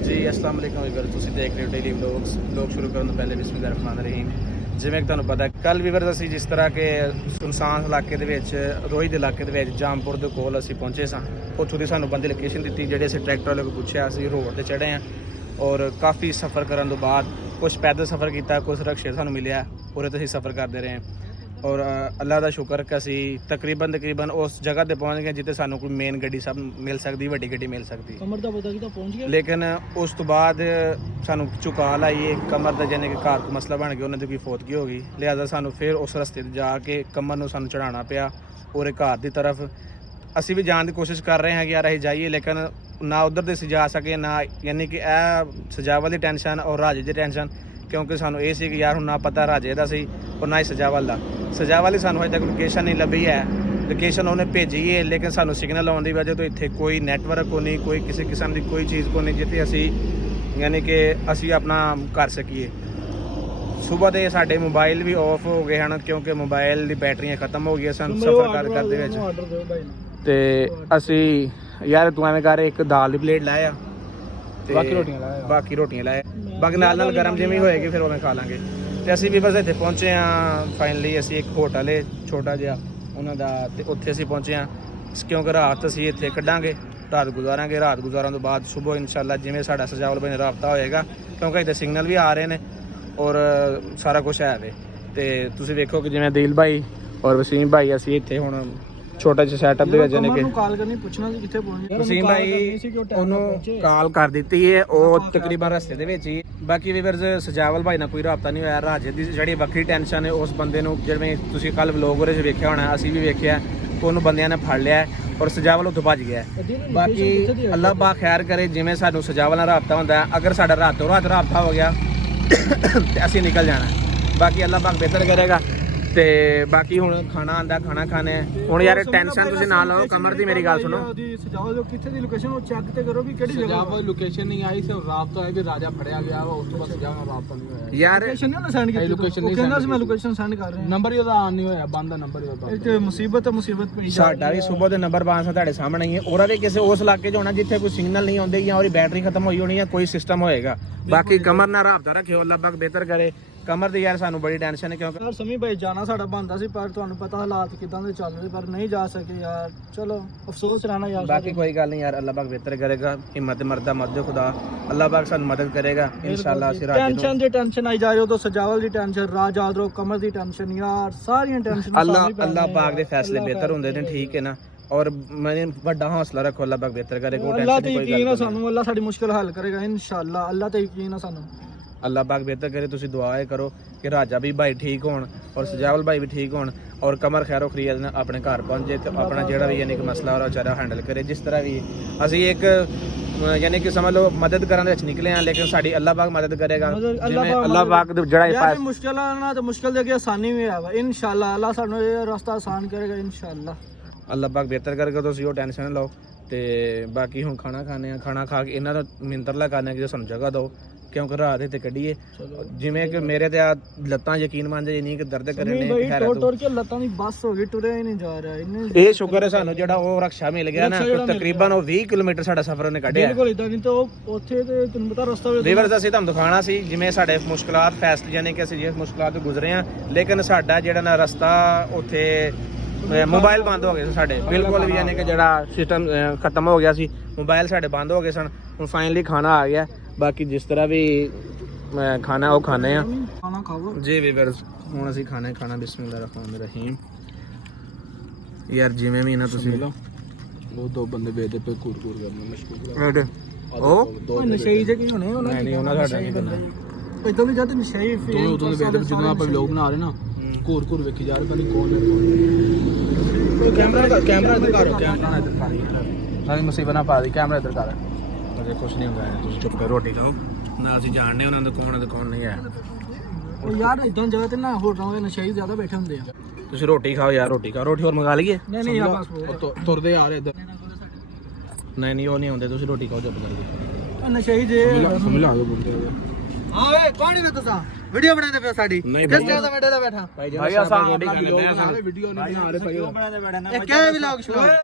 जी अस्सलाम वालेकुम वीवर, ਤੁਸੀਂ ਦੇਖ ਰਹੇ ਹੋ ਡੇਲੀ ਵਲੌਗਸ। ਵਲੌਗ ਸ਼ੁਰੂ ਕਰਨ ਤੋਂ ਪਹਿਲੇ ਬਿਸਮਿਲ੍ਲਾਹਿਰ ਰਹਿਮਾਨਿਰ ਰਹੀਮ। ਜਿਵੇਂ ਕਿ ਤੁਹਾਨੂੰ ਪਤਾ ਕੱਲ ਵੀਵਰ ਅਸੀਂ ਜਿਸ ਤਰ੍ਹਾਂ ਕਿ ਸੁਨਸਾਨ ਇਲਾਕੇ ਦੇ ਵਿੱਚ ਰੋਹੀ ਦੇ ਇਲਾਕੇ ਦੇ ਵਿੱਚ ਜਾਮਪੁਰ ਦੇ ਕੋਲ ਅਸੀਂ ਪਹੁੰਚੇ ਸਾਂ। ਉੱਥੋਂ ਦੀ ਸਾਨੂੰ ਬੰਦੇ ਲੋਕੇਸ਼ਨ ਦਿੱਤੀ, ਜਿਹੜੇ ਅਸੀਂ ਟਰੈਕਟਰ ਵਾਲੇ ਕੋਲ ਪੁੱਛਿਆ, ਅਸੀਂ ਰੋਡ ਤੇ ਚੜ੍ਹੇ ਹਾਂ ਔਰ ਕਾਫੀ ਸਫ਼ਰ ਕਰਨ ਤੋਂ ਬਾਅਦ ਕੁਝ ਪੈਦਲ ਸਫ਼ਰ ਕੀਤਾ, ਕੁਝ ਰਕਸ਼ੇ ਸਾਨੂੰ ਮਿਲਿਆ, ਉਹਦੇ ਤੇ ਅਸੀਂ ਸਫ਼ਰ ਕਰਦੇ ਰਹੇ ਔਰ ਅੱਲਾਹ ਦਾ ਸ਼ੁਕਰ ਕਿ ਅਸੀਂ ਤਕਰੀਬਨ ਉਸ ਜਗ੍ਹਾ ਤੇ ਪਹੁੰਚ ਗਏ ਜਿੱਥੇ ਸਾਨੂੰ ਕੋਈ ਮੇਨ ਗੱਡੀ ਸਭ ਮਿਲ ਸਕਦੀ, ਵੱਡੀ ਗੱਡੀ ਮਿਲ ਸਕਦੀ। ਕਮਰ ਦਾ ਪਤਾ ਕਿਤਾ ਪਹੁੰਚ ਗਿਆ, ਲੇਕਿਨ ਉਸ ਤੋਂ ਬਾਅਦ ਸਾਨੂੰ ਝੁਕਾਲ ਆਈ ਕਮਰ ਦਾ, ਜਾਨੀ ਕਿ ਘਰ ਕੋ ਮਸਲਾ ਬਣ ਗਿਆ, ਉਹਨਾਂ ਦੀ ਕੋਈ ਫੌਤਗੀ ਹੋ ਗਈ, ਲਿਹਾਜ਼ਾ ਸਾਨੂੰ ਫਿਰ ਉਸ ਰਸਤੇ ਤੇ ਜਾ ਕੇ ਕਮਰ ਨੂੰ ਸਾਨੂੰ ਚੜਾਉਣਾ ਪਿਆ ਉਹਦੇ ਘਰ ਦੀ ਤਰਫ। ਅਸੀਂ ਵੀ ਜਾਣ ਦੀ ਕੋਸ਼ਿਸ਼ ਕਰ ਰਹੇ ਹਾਂ ਕਿ ਯਾਰ ਅਸੀਂ ਜਾਈਏ, ਲੇਕਿਨ ਨਾ ਉਧਰ ਦੇ ਅਸੀਂ ਜਾ ਸਕੇ, ਨਾ ਯਾਨੀ ਕਿ ਇਹ ਸਜਾਵਲ ਦੀ ਟੈਨਸ਼ਨ ਔਰ ਰਾਜੇ ਦੀ ਟੈਨਸ਼ਨ, ਕਿਉਂਕਿ ਸਾਨੂੰ ਇਹ ਸੀ ਕਿ ਯਾਰ ਹੁਣ ਨਾ ਪਤਾ ਰਾਜੇ ਦਾ ਸੀ ਔਰ ਨਾ ਹੀ ਸਜਾਵਲ ਦਾ। ਸਜਾਵਲ ਹੀ ਸਾਨੂੰ ਅਜੇ ਤੱਕ ਲੋਕੇਸ਼ਨ ਨਹੀਂ ਲੱਭੀ ਹੈ, ਲੋਕੇਸ਼ਨ ਉਹਨੇ ਭੇਜੀ ਹੈ, ਲੇਕਿਨ ਸਾਨੂੰ ਸਿਗਨਲ ਆਉਣ ਦੀ ਵਜ੍ਹਾ ਤੋਂ ਇੱਥੇ ਕੋਈ ਨੈਟਵਰਕ ਕੋ ਨਹੀਂ, ਕੋਈ ਕਿਸੇ ਕਿਸਮ ਦੀ ਕੋਈ ਚੀਜ਼ ਕੋ ਨਹੀਂ ਜਿੱਥੇ ਅਸੀਂ ਯਾਨੀ ਕਿ ਅਸੀਂ ਆਪਣਾ ਕਰ ਸਕੀਏ। ਸਵੇਰ ਦੇ ਸਾਡੇ ਮੋਬਾਈਲ ਵੀ ਆਫ ਹੋ ਗਏ ਹਨ ਕਿਉਂਕਿ ਮੋਬਾਈਲ ਦੀ ਬੈਟਰੀਆਂ ਖਤਮ ਹੋ ਗਈਆਂ ਸਨ ਸਫ਼ਰ ਕਰਦੇ ਵਿੱਚ। ਤੇ ਅਸੀਂ ਯਾਰ ਤੂੰ ਐਵੇਂ ਕਰ ਇੱਕ ਦਾਲ ਦੀ ਪਲੇਟ ਲਾਇਆ ਤੇ ਬਾਕੀ ਰੋਟੀਆਂ ਲਾਇਆ, ਬਾਕੀ ਨਾਲ ਗਰਮ ਜਿਵੇਂ ਹੋਏਗੀ ਫਿਰ ਉਵੇਂ ਖਾ ਲਾਂਗੇ। ਤੇ ਅਸੀਂ ਵੀ ਬਸ ਇੱਥੇ ਪਹੁੰਚੇ ਹਾਂ ਫਾਈਨਲੀ। ਅਸੀਂ ਇੱਕ ਹੋਟਲ ਹੈ ਛੋਟਾ ਜਿਹਾ ਉਹਨਾਂ ਦਾ, ਤੇ ਉੱਥੇ ਅਸੀਂ ਪਹੁੰਚੇ ਹਾਂ ਕਿਉਂਕਿ ਰਾਤ ਅਸੀਂ ਇੱਥੇ ਕੱਢਾਂਗੇ, ਰਾਤ ਗੁਜ਼ਾਰਾਂਗੇ। ਰਾਤ ਗੁਜ਼ਾਰਨ ਤੋਂ ਬਾਅਦ ਸਵੇਰ ਇਨਸ਼ਾਅੱਲਾ ਜਿਵੇਂ ਸਾਡਾ ਸਜਾਵਲ ਬਣੇ ਰਾਬਤਾ ਹੋਏਗਾ, ਕਿਉਂਕਿ ਇੱਥੇ ਸਿਗਨਲ ਵੀ ਆ ਰਹੇ ਨੇ ਔਰ ਸਾਰਾ ਕੁਝ ਹੈ ਵੇ। ਤੇ ਤੁਸੀਂ ਵੇਖੋ ਕਿ ਜਿਵੇਂ ਦਿਲ ਭਾਈ ਔਰ ਵਸੀਮ ਭਾਈ ਅਸੀਂ ਇੱਥੇ ਹੁਣ ਛੋਟਾ ਜਿਹਾ ਸੈਟਅਪ ਦੇ ਵਿੱਚ, ਜਾਨੀ ਕਿ ਕਾਲ ਕਰਨੀ ਪੁੱਛਣਾ ਸੀ ਕਿੱਥੇ ਪਹੁੰਚ। ਵਸੀਮ ਭਾਈ ਉਹਨੂੰ ਕਾਲ ਕਰ ਦਿੱਤੀ ਹੈ, ਉਹ ਤਕਰੀਬਨ ਰਸਤੇ ਦੇ ਵਿੱਚ ਹੀ। ਬਾਕੀ ਵੀਵਰਸ ਸਜਾਵਲ ਭਾਈ ਨਾਲ ਕੋਈ ਰਾਬਤਾ ਨਹੀਂ ਹੋਇਆ। ਰਾਜੇ ਦੀ ਜਿਹੜੀ ਵੱਖਰੀ ਟੈਨਸ਼ਨ ਹੈ ਉਸ ਬੰਦੇ ਨੂੰ, ਜਿਵੇਂ ਤੁਸੀਂ ਕੱਲ ਵਲੋਗ ਉਹਦੇ 'ਚ ਵੇਖਿਆ ਹੋਣਾ, ਅਸੀਂ ਵੀ ਵੇਖਿਆ, ਉਹਨੂੰ ਬੰਦਿਆਂ ਨੇ ਫੜ ਲਿਆ ਔਰ ਸਜਾਵਲ ਉੱਥੋਂ ਭੱਜ ਗਿਆ। ਬਾਕੀ ਅੱਲਾਹ ਪਾ ਖੈਰ ਕਰੇ, ਜਿਵੇਂ ਸਾਨੂੰ ਸਜਾਵਲ ਨਾਲ ਰਾਬਤਾ ਹੁੰਦਾ, ਅਗਰ ਸਾਡਾ ਰਾਤੋਂ ਰਾਤ ਰਾਬਤਾ ਹੋ ਗਿਆ ਤੇ ਅਸੀਂ ਨਿਕਲ ਜਾਣਾ। ਬਾਕੀ ਅੱਲਾਹ ਪਾਕ ਬਿਹਤਰ ਕਰੇਗਾ। ਤੇ ਬਾਕੀ ਹੁਣ ਖਾਣਾ ਆਂਦਾ, ਖਾਣਾ ਖਾਣੇ ਹੁਣ। ਯਾਰ ਟੈਨਸ਼ਨ ਤੁਸੀਂ ਨਾ ਲਓ ਕਮਰ ਦੀ, ਮੇਰੀ ਗੱਲ ਸੁਣੋ। ਸਜਾਵਲ ਕਿੱਥੇ ਦੀ ਲੋਕੇਸ਼ਨ ਉਹ ਚੈੱਕ ਤੇ ਕਰੋ ਵੀ ਕਿਹੜੀ ਜਗ੍ਹਾ। ਸਜਾਵਲ ਲੋਕੇਸ਼ਨ ਨਹੀਂ ਆਈ, ਸਿਰਫ ਰਾਬਤਾ ਹੈ ਵੀ ਰਾਜਾ ਫੜਿਆ ਗਿਆ ਵਾ, ਉਸ ਤੋਂ ਬਾਅਦ ਸਜਾਵਲ ਰਾਬਤਾ ਨਹੀਂ ਹੋਇਆ। ਯਾਰ ਲੋਕੇਸ਼ਨ ਨਹੀਂ ਸੈਂਡ ਕੀਤੀ, ਲੋਕੇਸ਼ਨ ਨਹੀਂ ਕਹਿੰਦਾ ਸੀ ਮੈਂ ਲੋਕੇਸ਼ਨ ਸੈਂਡ ਕਰ ਰਿਹਾ, ਨੰਬਰ ਹੀ ਉਹਦਾ ਆਨ ਨਹੀਂ ਹੋਇਆ, ਬੰਦ ਦਾ ਨੰਬਰ ਹੀ ਉਹਦਾ। ਇੱਕ ਮੁਸੀਬਤ ਪਈ। ਸਾਡਾ ਵੀ ਸਵੇਰ ਦੇ ਨੰਬਰ 500 ਤੁਹਾਡੇ ਸਾਹਮਣੇ ਹੀ ਹੈ, ਉਹਦਾ ਵੀ ਕਿਸੇ ਉਸ ਇਲਾਕੇ 'ਚ ਹੋਣਾ ਜਿੱਥੇ ਕੋਈ ਸਿਗਨਲ ਨਹੀਂ ਆਉਂਦੇ ਜਾਂ ਉਹਦੀ ਬੈਟਰੀ ਖਤਮ ਹੋਈ ਹੋਣੀ ਜਾਂ ਕੋਈ ਸਿਸਟਮ ਹੋਏਗਾ। ਬਾਕੀ ਕਮਰ ਨਾਲ ਰਾਬਤਾ ਰੱਖਿਓ, ਅੱਲਾਹ ਪਾਕ ਬਿਹਤਰ ਕਰੇ। ਕਮਰ ਦੀ ਯਾਰ ਸਾਨੂੰ ਬੜੀ ਟੈਨਸ਼ਨ ਹੈ ਕਿਉਂਕਿ ਯਾਰ ਸਮੀ ਭਾਈ ਜਾਣਾ ਸਾਡਾ ਬਣਦਾ ਸੀ, ਪਰ ਤੁਹਾਨੂੰ ਪਤਾ ਹਾਲਾਤ ਕਿਦਾਂ ਦੇ ਚੱਲ ਰਹੇ, ਪਰ ਨਹੀਂ ਜਾ ਸਕੇ ਯਾਰ। ਚਲੋ ਅਫਸੋਸ ਰਹਿਣਾ ਯਾਰ। ਬਾਕੀ ਕੋਈ ਗੱਲ ਨਹੀਂ ਯਾਰ, ਅੱਲਾਹ ਪਾਕ ਬਿਹਤਰ ਕਰੇਗਾ। ਹਿੰਮਤ ਮਰਦਾ ਮਦਦ ਖੁਦਾ, ਅੱਲਾਹ ਪਾਕ ਸਾਨੂੰ ਮਦਦ ਕਰੇਗਾ ਇਨਸ਼ਾਅੱਲਾ। ਅਸੀਂ ਰਾਜੇ ਨੂੰ ਟੈਨਸ਼ਨ ਆਈ ਜਾ ਰਹੀ, ਉਦੋਂ ਸਜਾਵਲ ਦੀ ਟੈਨਸ਼ਨ, ਰਾਜ ਆਦਰੋ ਕਮਰ ਦੀ ਟੈਨਸ਼ਨ, ਯਾਰ ਸਾਰੀਆਂ ਟੈਨਸ਼ਨ ਅੱਲਾਹ ਪਾਕ ਦੇ ਫੈਸਲੇ ਬਿਹਤਰ ਹੁੰਦੇ ਨੇ, ਠੀਕ ਹੈ ਨਾ। ਔਰ ਮੈਨੂੰ ਵੱਡਾ ਹੌਸਲਾ ਰੱਖੋ, ਅੱਲਾਹ ਪਾਕ ਬਿਹਤਰ ਕਰੇਗਾ। ਅੱਲਾਹ ਤੇ ਯਕੀਨ ਹੈ ਸਾਨੂੰ, ਅੱਲਾਹ ਸਾਡੀ ਮੁਸ਼ਕਿਲ ਹੱਲ ਕਰੇਗਾ ਇਨਸ਼ਾਅੱਲਾ। ਅੱਲਾਹ ਤੇ ਯਕੀਨ ਹੈ ਸਾਨੂੰ, ਅੱਲਾਹ ਪਾਕ ਬਿਹਤਰ ਕਰੇ। ਤੁਸੀਂ ਦੁਆ ਕਰੋ ਕਿ ਰਾਜਾ ਵੀ ਭਾਈ ਠੀਕ ਹੋਣ ਔਰ ਸਜਾਵਲ ਭਾਈ ਵੀ ਠੀਕ ਹੋਣ ਔਰ ਕਮਰ ਖੈਰੋ ਖਰੀਦ ਆਪਣੇ ਘਰ ਪਹੁੰਚ ਜਾਏ ਤੇ ਆਪਣਾ ਜਿਹੜਾ ਵੀ ਯਾਨੀ ਕਿ ਮਸਲਾ ਉਹਦਾ ਵਿਚਾਰਾ ਹੈਂਡਲ ਕਰੇ। ਜਿਸ ਤਰ੍ਹਾਂ ਵੀ ਅਸੀਂ ਇੱਕ ਯਾਨੀ ਕਿ ਸਮਝ ਲਓ ਮਦਦ ਕਰਨ ਦੇ ਵਿੱਚ ਨਿਕਲੇ ਹਾਂ, ਲੇਕਿਨ ਸਾਡੀ ਅੱਲਾਹ ਪਾਕ ਮਦਦ ਕਰੇਗਾ। ਜਿਵੇਂ ਅੱਲਾਹ ਪਾਕ ਜਿਹੜਾ ਮੁਸ਼ਕਿਲ ਆ ਨਾ, ਤੇ ਮੁਸ਼ਕਿਲ ਦੇ ਅੱਗੇ ਆਸਾਨੀ ਵੀ ਆਵਾ ਇਨਸ਼ਾਅੱਲਾ। ਅੱਲਾਹ ਸਾਨੂੰ ਇਹ ਰਸਤਾ ਆਸਾਨ ਕਰੇਗਾ ਇਨਸ਼ਾਅੱਲਾ। ਅੱਲਾਹ ਪਾਕ ਬਿਹਤਰ ਕਰੇਗਾ, ਤੁਸੀਂ ਉਹ ਟੈਨਸ਼ਨ ਨਾ ਲਓ। ਤੇ ਬਾਕੀ ਹੁਣ ਖਾਣਾ ਖਾਣੇ ਆ, ਖਾਣਾ ਖਾ ਕੇ ਇਹਨਾਂ ਦਾ ਮਿੰਤਰਲਾ ਕਰਨਾ ਕਿ ਸਾਨੂੰ ਜਗ੍ਹਾ ਦਿਓ, ਕਿਉਂਕਿ ਰਾਤ ਇੱਥੇ ਕੱਢੀਏ। ਜਿਵੇਂ ਕਿ ਮੇਰੇ ਤੇ ਆ ਲੱਤਾਂ ਯਕੀਨ ਮੰਨ ਜੇ ਨਹੀਂ ਕਿ ਦਰਦ ਕਰਨ ਨੇ, ਟੁਰ ਕੇ ਲੱਤਾਂ ਦੀ ਬੱਸ ਹੋ ਗਈ, ਟੁਰਿਆ ਹੀ ਨਹੀਂ ਜਾ ਰਿਹਾ। ਇਹ ਸ਼ੁਕਰ ਹੈ ਸਾਨੂੰ ਜਿਹੜਾ ਉਹ ਰਕਸ਼ਾ ਮਿਲ ਗਿਆ ਨਾ, ਤਕਰੀਬਨ ਉਹ 20 ਕਿਲੋਮੀਟਰ ਸਾਡਾ ਸਫ਼ਰ ਉਹਨੇ ਕੱਢਿਆ। ਬਿਲਕੁਲ ਇਦਾਂ ਨਹੀਂ ਤਾਂ ਉੱਥੇ ਤੇ ਤੈਨੂੰ ਪਤਾ ਰਸਤਾ ਵੀਵਰਸ ਅਸੀਂ ਤੁਹਾਨੂੰ ਦਿਖਾਉਣਾ ਸੀ ਜਿਵੇਂ ਸਾਡੇ ਮੁਸ਼ਕਲਾਤ ਫੈਸਲੇ, ਯਾਨੀ ਕਿ ਅਸੀਂ ਜਿਸ ਮੁਸ਼ਕਲਾਤ ਤੋਂ ਗੁਜ਼ਰੇ ਹਾਂ, ਲੇਕਿਨ ਸਾਡਾ ਜਿਹੜਾ ਨਾ ਰਸਤਾ ਉੱਥੇ ਮੋਬਾਈਲ ਬੰਦ ਹੋ ਗਏ ਸੀ ਸਾਡੇ ਬਿਲਕੁਲ ਵੀ, ਯਾਨੀ ਕਿ ਜਿਹੜਾ ਸਿਸਟਮ ਖਤਮ ਹੋ ਗਿਆ ਸੀ, ਮੋਬਾਈਲ ਸਾਡੇ ਬੰਦ ਹੋ ਗਏ ਸਨ। ਹੁਣ ਫਾਈਨਲੀ ਖਾਣਾ ਆ ਗਿਆ। ਬਾਕੀ ਜਿਸ ਤਰ੍ਹਾਂ ਵੀ ਖਾਣਾ ਉਹ ਖਾਣੇ ਆ ਖਾਣਾ ਖਾਓ ਜੀ ਵੀਵਰਸ। ਹੁਣ ਅਸੀਂ ਖਾਣਾ ਬਿਸਮਿਲ੍ਲਾਹਿਰ ਰਹਿਮਾਨਿਰ ਰਹੀਮ। ਯਾਰ ਜਿਵੇਂ ਵੀ ਨਾ ਤੁਸੀਂ ਉਹ ਦੋ ਬੰਦੇ ਵੇਚਦੇ ਪਏ ਕੂਰ ਕਰਨਾ ਮੁਸ਼ਕਿਲ ਉਹ ਨਸ਼ਈ ਜੇ ਕੀ ਹੋਣੇ ਉਹਨਾਂ ਨਹੀਂ ਉਹਨਾਂ ਸਾਡਾ ਨਹੀਂ ਕਰਨਾ ਇਦਾਂ ਵੀ ਜਦ ਨਸ਼ਈ ਫੇਰ ਉਦੋਂ ਦੇ ਵੇਚਦੇ ਜਦੋਂ ਆਪਾਂ ਵਲੌਗ ਬਣਾ ਰਹੇ ਨਾ, ਕੂਰ ਵੇਖੀ ਜਾ ਰਹੇ ਪਤਾ ਨਹੀਂ ਕੌਣ ਹੈ। ਕੈਮਰਾ ਇੱਧਰ ਕਰੋ, ਕੈਮਰਾ ਇੱਧਰ ਕਰ, ਸਾਰੀ ਮੁਸੀਬਤ ਨਾ ਪਾ ਦੀ, ਕੈਮਰਾ ਇੱਧਰ ਕਰ। ਅਜੇ ਕੁਛ ਨਹੀਂ ਹੁੰਦਾ, ਤੁਸੀਂ ਚੁੱਪ ਕਰ ਰੋਟੀ ਖਾਓ ਨਾ। ਅਸੀਂ ਜਾਣਦੇ ਉਹਨਾਂ ਦਾ ਕੌਣ ਹੈ ਤੇ ਕੌਣ ਨਹੀਂ ਹੈ। ਉਹ ਯਾਰ ਇਦਾਂ ਜਗ੍ਹਾ ਤੇ ਨਾ ਹੋਟਲਾਂ ਦੇ ਨਸ਼ਈ ਜ਼ਿਆਦਾ ਬੈਠੇ ਹੁੰਦੇ ਆ। ਤੁਸੀਂ ਰੋਟੀ ਖਾਓ ਯਾਰ, ਰੋਟੀ ਖਾਓ। ਰੋਟੀ ਹੋਰ ਮੰਗਾ ਲਈਏ? ਨਹੀਂ ਯਾਰ ਬਸ ਤੁਰਦੇ ਆ ਰਹੇ ਇੱਧਰ। ਨਹੀਂ ਉਹ ਨਹੀਂ ਹੁੰਦੇ, ਤੁਸੀਂ ਰੋਟੀ ਖਾਓ ਚੁੱਪ ਕਰਕੇ। ਨਸ਼ਈ ਜੇ ਸਮਝਾ ਦਿਓ ਬੰਦੇ। ਹਾਂ ਵੇ ਕੌਣ ਹੈ ਤੁਸੀਂ? ਵੀਡੀਓ ਬਣਾਉਂਦੇ ਪਿਓ ਸਾਡੀ ਨਹੀਂ ਕਿਸ ਟਾਈਮ ਦਾ ਬੈਠਾ ਬੈਠਾ ਭਾਈ ਅਸਾਂ ਆਪਣਾ ਵਲੌਗ ਬਣਾ ਰਹੇ ਵੀਡੀਓ ਨਹੀਂ ਬਣਾ ਰਹੇ ਭਾਈ ਇਹ ਕਿਹੜਾ ਵਲੌਗ ਸ਼ੁਰੂ ਹੈ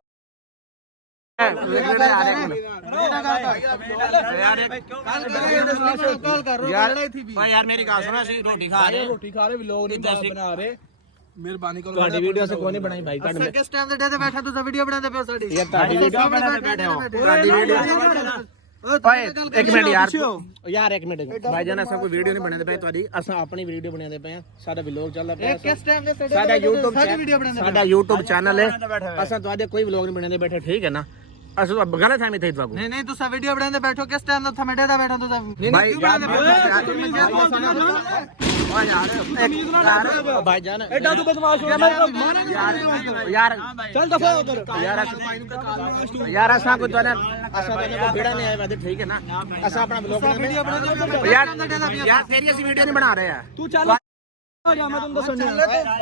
ਭਾਈ ਯਾਰ ਮੇਰੀ ਗੱਲ ਸੁਣੋ ਅਸੀਂ ਰੋਟੀ ਖਾ ਰਹੇ ਰੋਟੀ ਖਾ ਰਹੇ ਵਲੌਗ ਨਹੀਂ ਬਣਾ ਰਹੇ ਮਿਹਰਬਾਨੀ ਕਰੋ ਤੁਹਾਡੀ ਵੀਡੀਓ ਸੇ ਕੋਈ ਨਹੀਂ ਬਣਾਈ ਭਾਈ ਤੁਹਾਡੇ ਕਿਸ ਟਾਈਮ ਦੇ ਤੇ ਬੈਠਾ ਤੁਸੀਂ ਵੀਡੀਓ ਬਣਾਉਂਦੇ ਪਿਓ ਸਾਡੀ ਯਾਰ ਤੁਹਾਡੀ ਵੀਡੀਓ ਬਣਾਉਂਦੇ ਬੈਠੇ ਹੋ ਤੁਹਾਡੀ ਵੀਡੀਓ ਭਾਈ ਇੱਕ ਮਿੰਟ ਯਾਰ ਇੱਕ ਮਿੰਟ ਭਾਈ ਜਾਨ ਅਸਾਂ ਕੋਈ ਵੀਡੀਓ ਨਹੀਂ ਬਣਾਉਂਦੇ ਪਏ ਤੁਹਾਡੀ ਅਸਾਂ ਆਪਣੀ ਵੀਡੀਓ ਬਣਾਉਂਦੇ ਪਏ ਆ ਸਾਡਾ ਵਲੌਗ ਚੱਲਦਾ ਪਿਆ ਕਿਸ ਟਾਈਮ ਦੇ ਸਾਡਾ YouTube ਸਾਡੀ ਵੀਡੀਓ ਬਣਾਉਂਦੇ ਸਾਡਾ YouTube ਚੈਨਲ ਹੈ ਅਸਾਂ ਤੁਹਾਡੇ ਕੋਈ ਵਲੌਗ ਨਹੀਂ ਬਣਾਉਂਦੇ ਬੈਠੇ ਠੀਕ ਹੈ ਨਾ ਅਸਾਂ ਗਲਤ ਫਹਿਮੀ થઈ ਤੁਹਾਨੂੰ ਨਹੀਂ ਤੁਸੀਂ ਵੀਡੀਓ ਬਣਾਉਂਦੇ ਬੈਠੋ ਕਿਸ ਟਾਈਮ ਦਾ ਥਮੜੇ ਦਾ ਬੈਠਾ ਤੁਸੀਂ ਭਾਈ ਯਾਰ ਭਾਈ ਜਾਨ ਐਡਾ ਤੂੰ ਬਦਮਾਸ਼ ਹੋ ਗਿਆ ਯਾਰ ਚੱਲ ਦਫਾ ਉਧਰ ਯਾਰ ਅਸਾਂ ਕੋਈ ਅਸਾਂ ਕੋਈ ਬੇੜਾ ਨਹੀਂ ਆਇਆ ਵਾਦੇ ਠੀਕ ਹੈ ਨਾ ਅਸਾਂ ਆਪਣਾ ਵਲੌਗ ਬਣਾਉਂਦੇ ਯਾਰ ਤੇਰੀ ਅਸੀਂ ਵੀਡੀਓ ਨਹੀਂ ਬਣਾ ਰਹੇ ਆ ਤੂੰ ਚੱਲ ਜਾ ਮੈਂ ਤੈਨੂੰ ਦੱਸਣ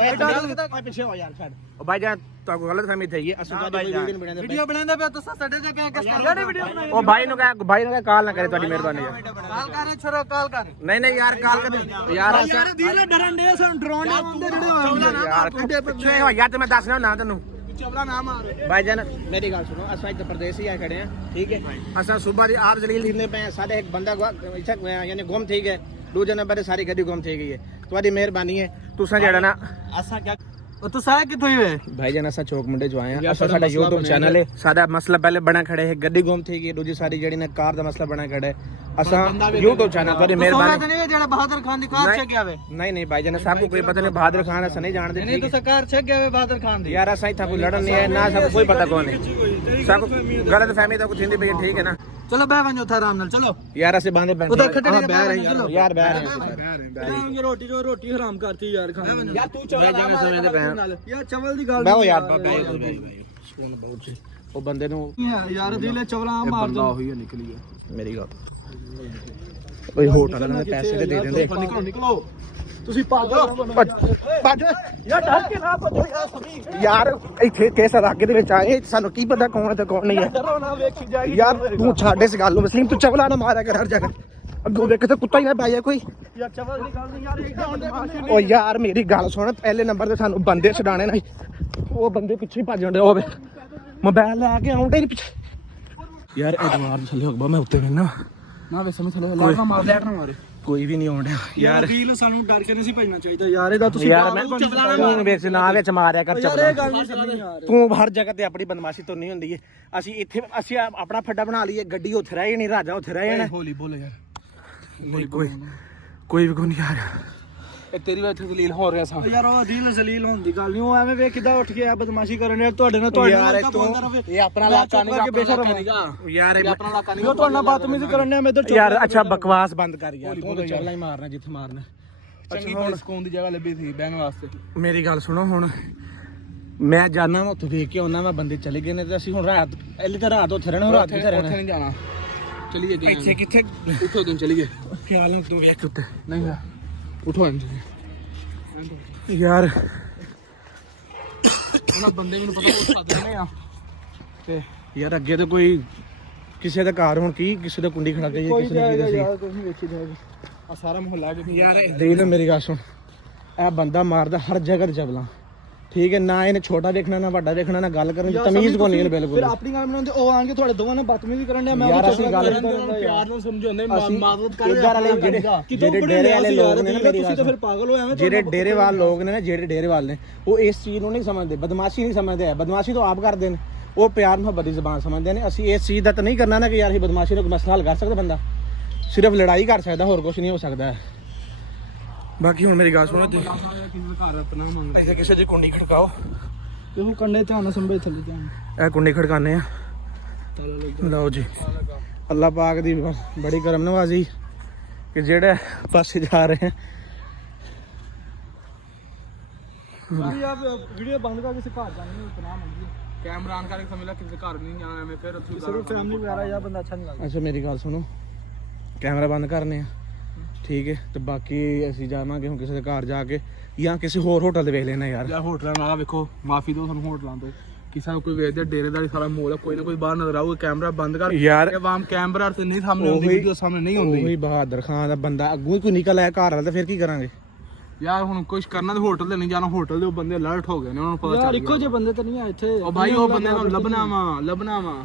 ਐਡਾ ਪਿੱਛੇ ਹੋ ਯਾਰ ਛੱਡ ਉਹ ਭਾਈ ਜਾਨ ਤੁਹਾਨੂੰ ਗਲਤ ਫਹਿਮੀ થઈ ਹੈ ਅਸਾਂ ਤੁਹਾਡੀ ਵੀਡੀਓ ਨਹੀਂ ਬਣਾਉਂਦੇ ਵੀਡੀਓ ਬਣਾਉਂਦੇ ਪਿਓ ਤੁਸੀਂ ਸਾਡੇ ਤੇ ਕਿਸ ਟਾਈਮ ਜਿਹੜੀ ਵੀਡੀਓ ਬਣਾਈ ਉਹ ਭਾਈ ਨੂੰ ਕਹਿ ਕਾਲ ਨਾ ਕਰੇ ਤੁਹਾਡੀ ਮਿਹਰਬਾਨੀ ਯਾਰ ਕਾਲ ਕਰ ਛੋਰਾ ਕਾਲ ਕਰ ਨਹੀਂ ਯਾਰ ਕਾਲ ਕਰ ਯਾਰ ਯਾਰ ਦੀਲੇ ਡਰਨ ਦੇ ਸਾਨੂੰ ਡਰਾਉਣ ਦੇ ਹੁੰਦੇ ਜਿਹੜੇ ਹੋਏ ਯਾਰ ਪਿੱਛੇ ਹੋ ਯਾਰ ਤੇ ਮੈਂ ਦੱਸਣਾ ਨਾ ਤੈਨੂੰ ਚਵਲਾ ਨਾ ਮਾਰ ਭਾਈ ਜਾਨ ਮੇਰੀ ਗੱਲ ਸੁਣੋ ਅਸਾਂ ਇੱਥੇ ਪ੍ਰਦੇਸੀ ਆ ਖੜੇ ਆ ਠੀਕ ਹੈ ਅਸਾਂ ਸੁਬਹ ਦੀ ਆਪ ਜਲੀਲ ਲਿਖਨੇ ਪਏ ਸਾਡੇ ਇੱਕ ਬੰਦਾ ਯਾਨੀ ਗੁੰਮ થઈ ਗਏ ਦੂਜੇ ਨੰਬਰ ਤੇ ਸਾਰੀ ਗੱਡੀ ਗੁੰਮ થઈ ਗਈ ਹੈ ਤੁਹਾਡੀ ਮਿਹਰਬਾਨੀ ਹੈ ਤੁਸੀਂ ਜਿਹੜਾ ਨਾ ਅਸਾਂ ਕਿਆ ਉਹ ਤੂੰ ਸਾਰੇ ਕਿੱਥੋਂ ਹੀ ਵੇ ਭਾਈ ਜਾਨ ਅਸਾਂ ਚੌਕ ਮੁੰਡੇ ਚੋਂ ਆਏ ਆ ਅਸਾਂ ਸਾਡਾ YouTube ਚੈਨਲ ਹੈ ਸਾਡਾ ਮਸਲਾ ਪਹਿਲੇ ਬਣਾ ਖੜੇ ਹੈ ਗੱਡੀ ਗੁੰਮ થઈ ਗਈ ਦੂਜੀ ਸਾਰੀ ਜਿਹੜੀ ਨਾ ਕਾਰ ਦਾ ਮਸਲਾ ਬਣਾ ਖੜਾ ਹੈ ਅਸਾਂ YouTube ਚੈਨਲ ਤੁਹਾਡੀ ਮਿਹਰਬਾਨੀ ਨਹੀਂ ਜਿਹੜਾ ਬਹਾਦਰ ਖਾਨ ਦੀ ਕਾਰ ਛੱਕ ਗਿਆ ਵੇ ਨਹੀਂ ਭਾਈ ਜਾਨ ਸਭ ਨੂੰ ਕੋਈ ਪਤਾ ਨਹੀਂ ਬਹਾਦਰ ਖਾਨ ਅਸਾਂ ਨਹੀਂ ਜਾਣਦੇ ਨਹੀਂ ਤੁਸੀਂ ਕਾਰ ਛੱਕ ਗਿਆ ਵੇ ਬਹਾਦਰ ਖਾਨ ਦੀ ਯਾਰ ਅਸਾਂ ਇੱਥੇ ਕੋਈ ਲੜਨ ਨਹੀਂ ਹੈ ਨਾ ਸਭ ਕੋਈ ਪਤਾ ਕੌਣ ਹੈ ਸਭ ਗਲਤ ਫਹਿਮੀ ਤਾਂ ਕੁਝ hindi ਪਈ ਠੀਕ ਹੈ ਨਾ ਚਲੋ ਬਹਿ ਵੰਜੋ ਥਾ ਆਰਾਮ ਨਾਲ ਚਲੋ ਯਾਰ ਅਸੀਂ ਬਾਂਦੇ ਪੈਂਦੇ ਉਧਰ ਖੱਟੇ ਨੇ ਬਹਿ ਰਹੇ ਚਲੋ ਯਾਰ ਬਹਿ ਰਹੇ ਰੋਟੀ ਹਰਾਮ ਕਰਤੀ ਯਾਰ ਖਾਣ ਯਾਰ ਤੂੰ ਭਾਈ ਜਿਵੇਂ ਸਮੇਂ ਦੇ ਪੈਣ ਯਾਰ ਚਵਲ ਦੀ ਗੱਲ ਬਹਿਓ ਯਾਰ ਭਾਈ ਸਕੂਨ ਬਹੁਤ ਸੀ ਉਹ ਬੰਦੇ ਨੂੰ ਯਾਰ ਦਿਲੇ ਚਵਲਾ ਮਾਰ ਦੋ ਹੋਈ ਨਿਕਲੀ ਮੇਰੀ ਗੱਲ ਓਏ ਹੋਟਲ ਵਾਲਿਆਂ ਦੇ ਪੈਸੇ ਤੇ ਦੇ ਦਿੰਦੇ ਨਿਕਲੋ ਤੁਸੀਂ ਪਾਗਲ ਭੱਜ ਯਾਰ ਡਰ ਕੇ ਨਾ ਭੱਜੋ ਯਾਰ ਸਭੀ ਯਾਰ ਇੱਥੇ ਕਿਸ ਇਲਾਕੇ ਦੇ ਵਿੱਚ ਆਏ ਸਾਨੂੰ ਕੀ ਪਤਾ ਕੌਣ ਹੈ ਤੇ ਕੌਣ ਨਹੀਂ ਹੈ ਡਰੋ ਨਾ ਵੇਖੀ ਜਾਏਗੀ ਯਾਰ ਤੂੰ ਛੱਡ ਇਸ ਗੱਲ ਨੂੰ ਮਸਲੀਮ ਤੂੰ ਚਵਲਾ ਨਾ ਮਾਰਿਆ ਕਰ ਹਰ ਜਗ੍ਹਾ ਅੱਗੋਂ ਦੇਖ ਤੇ ਕੁੱਤਾ ਹੀ ਨਾ ਪੈ ਜਾਏ ਕੋਈ ਯਾਰ ਚਵਲ ਦੀ ਗੱਲ ਨਹੀਂ ਯਾਰ ਇੱਦਾਂ ਓ ਯਾਰ ਮੇਰੀ ਗੱਲ ਸੁਣ ਪਹਿਲੇ ਨੰਬਰ ਤੇ ਸਾਨੂੰ ਬੰਦੇ ਛਡਾਣੇ ਨਹੀਂ ਉਹ ਬੰਦੇ ਪਿੱਛੇ ਹੀ ਭੱਜ ਜਾਂਦੇ ਹੋਵੇ ਮੋਬਾਈਲ ਲੈ ਕੇ ਆਉਂਦੇ ਨਹੀਂ ਪਿੱਛੇ ਯਾਰ ਐਤਵਾਰ ਨੂੰ ਥੱਲੇ ਹੋਗਾ ਮੈਂ ਉੱਤੇ ਵੇਖਣਾ ਨਾ ਵੇ ਸਮਝ ਥੱਲੇ ਲੈਟ ਨਾ ਮਾਰੇ ਕੋਈ ਵੀ ਨਹੀਂ ਆਉਂਦਾ ਯਾਰ ਵੀਲ ਸਾਨੂੰ ਡਰ ਕੇ ਨਹੀਂ ਸੀ ਭਜਣਾ ਚਾਹੀਦਾ ਯਾਰ ਇਹਦਾ ਤੁਸੀਂ ਯਾਰ ਮੈਂ ਤੂੰ ਵਿੱਚ ਨਾ ਵਿੱਚ ਮਾਰਿਆ ਕਰ ਚੱਪਲਾਂ ਗੱਲ ਨਹੀਂ ਸਮਝੀ ਯਾਰ ਤੂੰ ਹਰ ਜਗ੍ਹਾ ਤੇ ਆਪਣੀ ਬਦਮਾਸ਼ੀ ਤੋਂ ਨਹੀਂ ਹੁੰਦੀ ਹੈ ਅਸੀਂ ਆਪਣਾ ਫੱਡਾ ਬਣਾ ਲਈਏ ਗੱਡੀ ਉੱਥੇ ਰਹਿ ਜਾਣੀ ਰਾਜਾ ਉੱਥੇ ਰਹਿ ਜਾਣਾ ਹੋਲੀ ਬੋਲ ਯਾਰ ਕੋਈ ਵੀ ਕੋਈ ਨਹੀਂ ਯਾਰ ਇਹ ਤੇਰੀ ਵਜ੍ਹਾ ਤੋਂ ਦਲੀਲ ਹੋ ਰਿਹਾ ਸਾਂ ਯਾਰ ਉਹ ਦਿਲ ਜ਼ਲੀਲ ਹੋਣ ਦੀ ਗੱਲ ਨਹੀਂ ਉਹ ਐਵੇਂ ਵੇਖ ਕਿਦਾਂ ਉੱਠ ਕੇ ਆ ਬਦਮਾਸ਼ੀ ਕਰਨ ਯਾਰ ਤੁਹਾਡੇ ਨਾਲ ਯਾਰ ਤੂੰ ਇਹ ਆਪਣਾ ਇਲਾਕਾ ਨਹੀਂ ਕਰਕੇ ਬੇਸ਼ਰਮ ਯਾਰ ਇਹ ਆਪਣਾ ਇਲਾਕਾ ਨਹੀਂ ਉਹ ਤੁਹਾਡੇ ਨਾਲ ਬਦਤਮੀਜ਼ੀ ਕਰਨ ਨੇ ਮੈਂ ਇੱਧਰ ਯਾਰ ਅੱਛਾ ਬਕਵਾਸ ਬੰਦ ਕਰ ਯਾਰ ਤੂੰ ਤਾਂ ਚੱਲਣਾ ਹੀ ਮਾਰਨਾ ਜਿੱਥੇ ਮਾਰਨਾ ਚੰਗੀ ਭਲੀ ਸਕੂਨ ਦੀ ਜਗ੍ਹਾ ਲੱਭੀ ਸੀ ਬਹਿਣ ਵਾਸਤੇ ਮੇਰੀ ਗੱਲ ਸੁਣੋ ਹੁਣ ਮੈਂ ਜਾਣਾ ਮੈਂ ਉੱਥੇ ਵੇਖ ਕੇ ਆਉਣਾ ਮੈਂ ਬੰਦੇ ਚਲੇ ਗਏ ਨੇ ਤੇ ਅਸੀਂ ਹੁਣ ਰਾਤ ਪਹਿਲੇ ਤਾਂ ਰਾਤ ਉੱਥੇ ਰਹਿਣਾ ਰਾਤ ਕਿੱਥੇ ਰਹਿਣਾ ਉੱਥੇ ਨਹੀਂ ਜਾਣਾ ਚਲੀਏ ਗਏ ਇੱਥੇ ਕਿੱਥੇ ਉੱਥੋਂ ਦਿਨ ਚਲੀਏ ਖਿਆਲ ਨਾਲ ਤੂੰ ਵੇਖ ਉੱਤੇ ਨਹੀਂ ਉਠੋ ਅੰਜ ਯਾਰ ਉਹਨਾਂ ਬੰਦੇ ਮੈਨੂੰ ਪਤਾ ਉਹ ਸੱਦ ਰਹੇ ਆ ਤੇ ਯਾਰ ਅੱਗੇ ਤੇ ਕੋਈ ਕਿਸੇ ਦਾ ਘਰ ਹੁਣ ਕੀ ਕਿਸੇ ਦਾ ਕੁੰਡੀ ਖੜਾ ਕੇ ਕਿਸੇ ਨੇ ਕਿਹਦਾ ਸੀ ਯਾਰ ਤੁਸੀਂ ਵੇਖੀ ਜਾਓਗੇ ਆ ਸਾਰਾ ਮੁਹੱਲਾ ਯਾਰ ਦੇਖ ਲੈ ਮੇਰੀ ਗੱਲ ਸੁਣ ਇਹ ਬੰਦਾ ਮਾਰਦਾ ਹਰ ਜਗ੍ਹਾ ਤੇ ਚਵਲਾ ਠੀਕ ਹੈ ਨਾ ਇਹਨੇ ਛੋਟਾ ਦੇਖਣਾ ਨਾ ਵੱਡਾ ਦੇਖਣਾ ਨਾ ਗੱਲ ਕਰਨ ਦੀ ਤਮੀਜ਼ ਕੋ ਨਹੀਂ ਹੈ ਬਿਲਕੁਲ ਫਿਰ ਆਪਣੀ ਗੱਲ ਬਣਾਉਂਦੇ ਉਹ ਆਣਗੇ ਤੁਹਾਡੇ ਦੋਵਾਂ ਨਾਲ ਬਦਤਮੀਜ਼ੀ ਕਰਨ ਦੇ ਮੈਂ ਯਾਰ ਅਸੀਂ ਗੱਲ ਪਿਆਰ ਨਾਲ ਸਮਝਾਉਂਦੇ ਮਾਦਤ ਕਰ ਇੱਧਰ ਵਾਲੇ ਜਿਹੜੇ ਡੇਰੇ ਵਾਲੇ ਲੋਕ ਨੇ ਨਾ ਮੇਰੀ ਤੁਸੀਂ ਤਾਂ ਫਿਰ ਪਾਗਲ ਹੋ ਐਵੇਂ ਜਿਹੜੇ ਡੇਰੇ ਵਾਲੇ ਲੋਕ ਨੇ ਨਾ ਜਿਹੜੇ ਡੇਰੇ ਵਾਲੇ ਨੇ ਉਹ ਇਸ ਚੀਜ਼ ਨੂੰ ਨਹੀਂ ਸਮਝਦੇ ਬਦਮਾਸ਼ੀ ਨਹੀਂ ਸਮਝਦੇ ਬਦਮਾਸ਼ੀ ਤਾਂ ਆਪ ਕਰਦੇ ਨੇ ਉਹ ਪਿਆਰ ਮੁਹੱਬਤ ਦੀ ਜ਼ਬਾਨ ਸਮਝਦੇ ਨੇ ਅਸੀਂ ਇਸ ਚੀਜ਼ ਦਾ ਤਾਂ ਨਹੀਂ ਕਰਨਾ ਨਾ ਕਿ ਯਾਰ ਇਹ ਬਦਮਾਸ਼ੀ ਨੂੰ ਮਸਲਾ ਹੱਲ ਕਰ ਸਕਦਾ ਬੰਦਾ ਸਿਰਫ ਲੜਾਈ ਕਰ ਸਕਦਾ ਹੋਰ ਕੁਝ ਨਹੀਂ ਹੋ ਸਕਦਾ ਬਾਕੀ ਹੁਣ ਮੇਰੀ ਗੱਲ ਸੁਣੋ ਤੁਸੀਂ ਘਰ ਆਪਣਾ ਮੰਗਦੇ ਕਿਸੇ ਦੀ ਕੁੰਡੀ ਖੜਕਾਓ ਇਹੋ ਕੰਨੇ ਧਿਆਨ ਨਾਲ ਸੰਭੇ ਥੱਲੇ ਧਿਆਨ ਇਹ ਕੁੰਡੀ ਖੜਕਾਨੇ ਆ ਲਓ ਜੀ ਅੱਲਾਹ ਪਾਕ ਦੀ ਬੜੀ ਕਰਮ ਨਵਾਜ਼ੀ ਕਿ ਜਿਹੜੇ ਪਾਸੇ ਜਾ ਰਹੇ ਯਾਰ ਵੀਡੀਓ ਬੰਦ ਕਰਕੇ ਸੇ ਘਰ ਜਾਣੀ ਨਹੀਂ ਇਤਨਾ ਮੰਗੀ ਕੈਮਰਾ ਆਨ ਕਰਕੇ ਸਮਝ ਲੈ ਕਿਸੇ ਘਰ ਨਹੀਂ ਜਾਣਾ ਐਵੇਂ ਫਿਰ ਉੱਥੇ ਸਿਰਫ ਫੈਮਿਲੀ ਵਗੈਰਾ ਜਾਂ ਬੰਦਾ ਅੱਛਾ ਨਹੀਂ ਲੱਗਦਾ ਅੱਛਾ ਮੇਰੀ ਗੱਲ ਸੁਣੋ ਕੈਮਰਾ ਬੰਦ ਕਰਨੇ ਆ ਠੀਕ ਹੈ ਤੇ ਬਾਕੀ ਅਸੀਂ ਜਾਵਾਂਗੇ ਹੁਣ ਕਿਸੇ ਦੇ ਘਰ ਜਾ ਕੇ ਜਾਂ ਕਿਸੇ ਹੋਰ ਹੋਟਲ ਤੇ ਵੇਖ ਲੈਣਾ ਯਾਰ ਜਾਂ ਹੋਟਲਾਂ ਨਾਲ ਵੇਖੋ ਮਾਫੀ ਦਿਓ ਸਾਨੂੰ ਹੋਟਲਾਂ ਤੋਂ ਕਿਸੇ ਨੂੰ ਕੋਈ ਵੇਚਦੇ ਡੇਰੇਦਾਰੀ ਸਾਰਾ ਮੋਲ ਹੈ, ਕੋਈ ਨਾ ਕੋਈ ਬਾਹਰ ਨਜ਼ਰ ਆਊਗਾ, ਕੈਮਰਾ ਬੰਦ ਕਰ ਯਾਰ ਇਹ ਵਾਮ ਕੈਮਰਾ ਤੇ ਨਹੀਂ ਸਾਹਮਣੇ ਆਉਂਦੀ, ਵੀਡੀਓ ਸਾਹਮਣੇ ਨਹੀਂ ਆਉਂਦੀ। ਉਹੀ ਬਹਾਦਰ ਖਾਨ ਦਾ ਬੰਦਾ ਅੱਗੋਂ ਹੀ ਕੋਈ ਨਿਕਲ ਆਇਆ ਘਰ ਵਾਲਾ, ਤਾਂ ਫਿਰ ਕੀ ਕਰਾਂਗੇ ਯਾਰ ਹੁਣ ਕੁਝ ਕਰਨਾ ਤੇ ਹੋਟਲ ਤੇ ਨਹੀਂ ਜਾਣਾ, ਹੋਟਲ ਦੇ ਉਹ ਬੰਦੇ ਅਲਰਟ ਹੋ ਗਏ ਨੇ, ਉਹਨਾਂ ਨੂੰ ਪਤਾ ਯਾਰ ਚੱਲ ਇੱਕੋ ਗਿਆ। ਜਿਹੇ ਬੰਦੇ ਤਾਂ ਨਹੀਂ ਆ ਇੱਥੇ। ਉਹ ਭਾਈ ਉਹ ਬੰਦੇ ਨੂੰ ਲੱਭਣਾ ਵਾ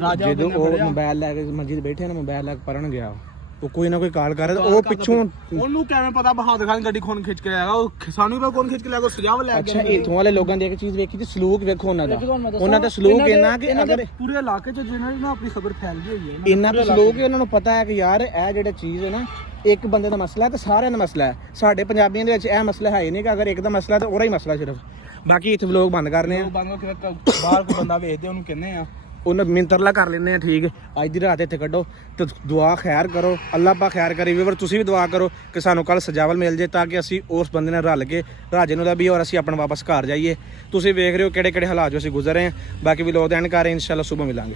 ਰਾਜਾ ਜਦੋਂ ਉਹ ਮੋਬਾਈਲ ਲੈ ਕੇ ਮੰਜੀ ਤੇ ਬੈਠੇ ਨਾ, ਮੋਬਾਈਲ ਲੈ ਕੇ ਪਰਨ ਗਿਆ, ਉਹ ਕੋਈ ਨਾ ਕੋਈ ਕਾਲ ਕਰ ਰਿਹਾ, ਉਹ ਪਿੱਛੋਂ ਉਹਨੂੰ ਕਿਵੇਂ ਪਤਾ ਬਹਾਦਰ ਖਾਨ ਗੱਡੀ ਖੋਨ ਖਿੱਚ ਕੇ ਆਏਗਾ, ਉਹ ਸਾਨੂੰ ਵੀ ਕੌਣ ਖਿੱਚ ਕੇ ਲੈ ਗਿਆ, ਸਜਾਵ ਲੈ ਅੱਛਾ ਗਿਆ। ਇਥੋਂ ਵਾਲੇ ਲੋਕਾਂ ਦੀ ਇੱਕ ਚੀਜ਼ ਵੇਖੀ ਤੇ ਸਲੂਕ ਵੇਖੋ ਉਹਨਾਂ ਦਾ ਸਲੂਕ ਇਹਨਾਂ ਕਿ ਅਗਰ ਪੂਰੇ ਇਲਾਕੇ 'ਚ ਜਿਹਨਾਂ ਦੀ ਨਾ ਆਪਣੀ ਖਬਰ ਫੈਲ ਗਈ ਹੋਈ ਹੈ ਇਹਨਾਂ ਦਾ ਸਲੂਕ ਹੀ ਉਹਨਾਂ ਨੂੰ ਪਤਾ ਹੈ ਕਿ ਯਾਰ ਇਹ ਜਿਹੜਾ ਚੀਜ਼ ਹੈ ਨਾ, ਇੱਕ ਬੰਦੇ ਦਾ ਮਸਲਾ ਹੈ ਤੇ ਸਾਰਿਆਂ ਦਾ ਮਸਲਾ ਹੈ। ਸਾਡੇ ਪੰਜਾਬੀਆਂ ਦੇ ਵਿੱਚ ਇਹ ਮਸਲਾ ਹੈ ਹੀ ਨਹੀਂ ਕਿ ਅਗਰ ਇੱਕ ਦਾ ਮਸਲਾ ਤਾਂ ਉਹਦਾ ਹੀ ਮਸਲਾ ਸਿਰਫ। ਬਾਕੀ ਇੱਥੇ ਵਲੋਗ ਬੰਦ ਕਰਨੇ ਆ, ਬਾਹਰ ਕੋਈ ਬੰਦਾ ਵੇਚਦੇ ਉਹਨੂੰ ਕਹਿੰਦੇ ਆ ਉਹਨਾਂ ਮਿੰਤਰਲਾ ਕਰ ਲੈਂਦੇ ਆ। ਠੀਕ ਅੱਜ ਦੀ ਰਾਤ ਇੱਥੇ ਕੱਢੋ ਤੇ ਦੁਆ ਖੈਰ ਕਰੋ, ਅੱਲਾਹ ਪਾ ਖੈਰ ਕਰੇ। ਵੀਵਰ ਤੁਸੀਂ ਵੀ ਦੁਆ ਕਰੋ ਕਿ ਸਾਨੂੰ ਕੱਲ ਸਜਾਵਲ ਮਿਲ ਜੇ, ਤਾਂ ਕਿ ਅਸੀਂ ਉਸ ਬੰਦੇ ਨਾਲ ਰਲ ਕੇ ਰਾਜੇ ਨੂੰ ਦਾ ਵੀ ਔਰ ਅਸੀਂ ਆਪਣਾ ਵਾਪਸ ਘਰ ਜਾਈਏ। ਤੁਸੀਂ ਵੇਖ ਰਹੇ ਹੋ ਕਿਹੜੇ ਕਿਹੜੇ ਹਾਲਾਤ ਜੋ ਅਸੀਂ ਗੁਜ਼ਰ ਰਹੇ ਹਾਂ। ਬਾਕੀ ਵੀ ਲੋਕ ਐਂਡ ਕਰ ਰਹੇ, ਇਨਸ਼ਾਅੱਲਾ ਸੁਬਹ ਮਿਲਾਂਗੇ।